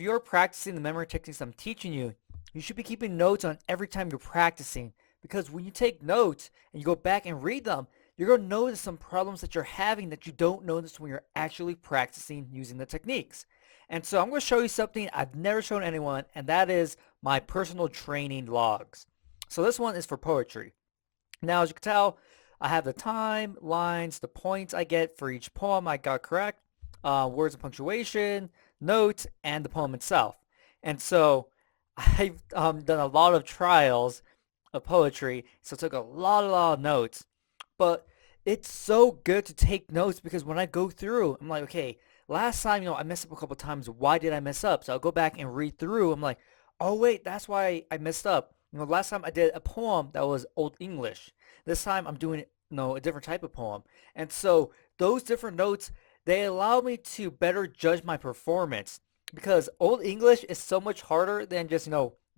if you're practicing the memory techniques I'm teaching you, you should be keeping notes on every time you're practicing. Because when you take notes and you go back and read them, you're going to notice some problems that you're having that you don't notice when you're actually practicing using the techniques. And so I'm going to show you something I've never shown anyone, and that is my personal training logs. So this one is for poetry. Now, as you can tell, I have the time, lines, the points I get for each poem I got correct, words of punctuation, notes, and the poem itself. And so I've done a lot of trials of poetry, so I took a lot of notes. But it's so good to take notes because when I go through, I'm like, okay, last time, I messed up a couple times. Why did I mess up? So I'll go back and read through. I'm like, oh wait, that's why I messed up. Last time I did a poem that was Old English. This time I'm doing, a different type of poem. And so those different notes, they allow me to better judge my performance because Old English is so much harder than just,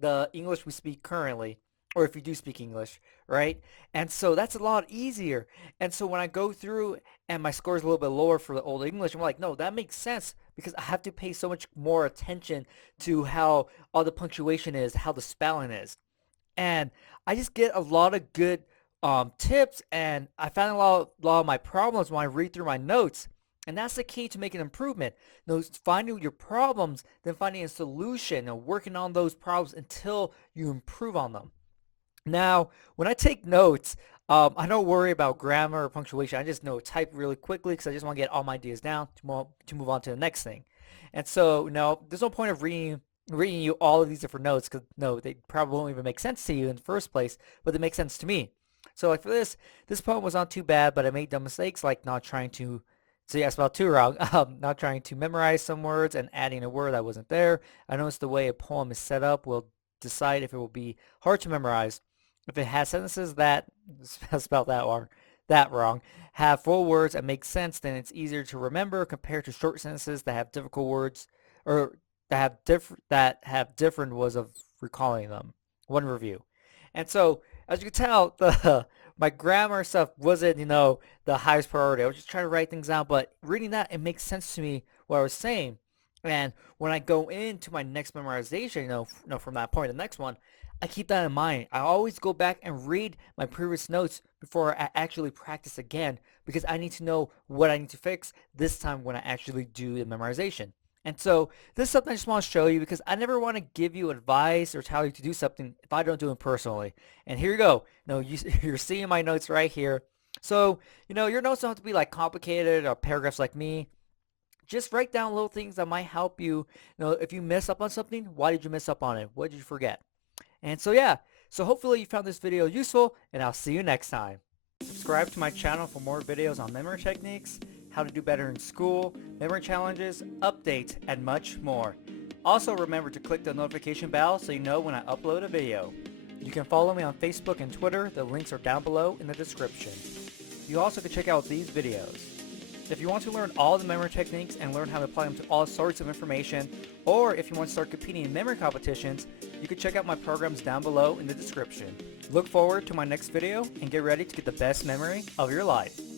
the English we speak currently, or if you do speak English, right? And so that's a lot easier. And so when I go through and my score is a little bit lower for the Old English, I'm like, no, that makes sense because I have to pay so much more attention to how all the punctuation is, how the spelling is. And I just get a lot of good tips, and I found a lot of my problems when I read through my notes. And that's the key to making improvement. Finding your problems, then finding a solution and working on those problems until you improve on them. Now, when I take notes, I don't worry about grammar or punctuation. I just type really quickly because I just want to get all my ideas down to move on to the next thing. And so, there's no point of reading you all of these different notes because no, they probably won't even make sense to you in the first place, but they make sense to me. So like for this poem was not too bad, but I made dumb mistakes like not trying to. So yeah, I spelled two wrong. Not trying to memorize some words and adding a word that wasn't there. I noticed the way a poem is set up will decide if it will be hard to memorize. If it has sentences that spelled that wrong, have full words and make sense, then it's easier to remember compared to short sentences that have difficult words or that have different ways of recalling them. One review. And so, as you can tell, the my grammar stuff wasn't, the highest priority. I was just trying to write things out, but reading that, it makes sense to me what I was saying. And when I go into my next memorization, from that point, the next one, I keep that in mind. I always go back and read my previous notes before I actually practice again because I need to know what I need to fix this time when I actually do the memorization. And so this is something I just want to show you because I never want to give you advice or tell you to do something if I don't do it personally. And here you go. You're seeing my notes right here. So, your notes don't have to be like complicated or paragraphs like me. Just write down little things that might help you. If you mess up on something, why did you mess up on it? What did you forget? And so yeah, so hopefully you found this video useful, and I'll see you next time. Subscribe to my channel for more videos on memory techniques, how to do better in school, memory challenges, updates, and much more. Also remember to click the notification bell so you know when I upload a video. You can follow me on Facebook and Twitter, the links are down below in the description. You also can check out these videos. If you want to learn all the memory techniques and learn how to apply them to all sorts of information, or if you want to start competing in memory competitions, you can check out my programs down below in the description. Look forward to my next video and get ready to get the best memory of your life.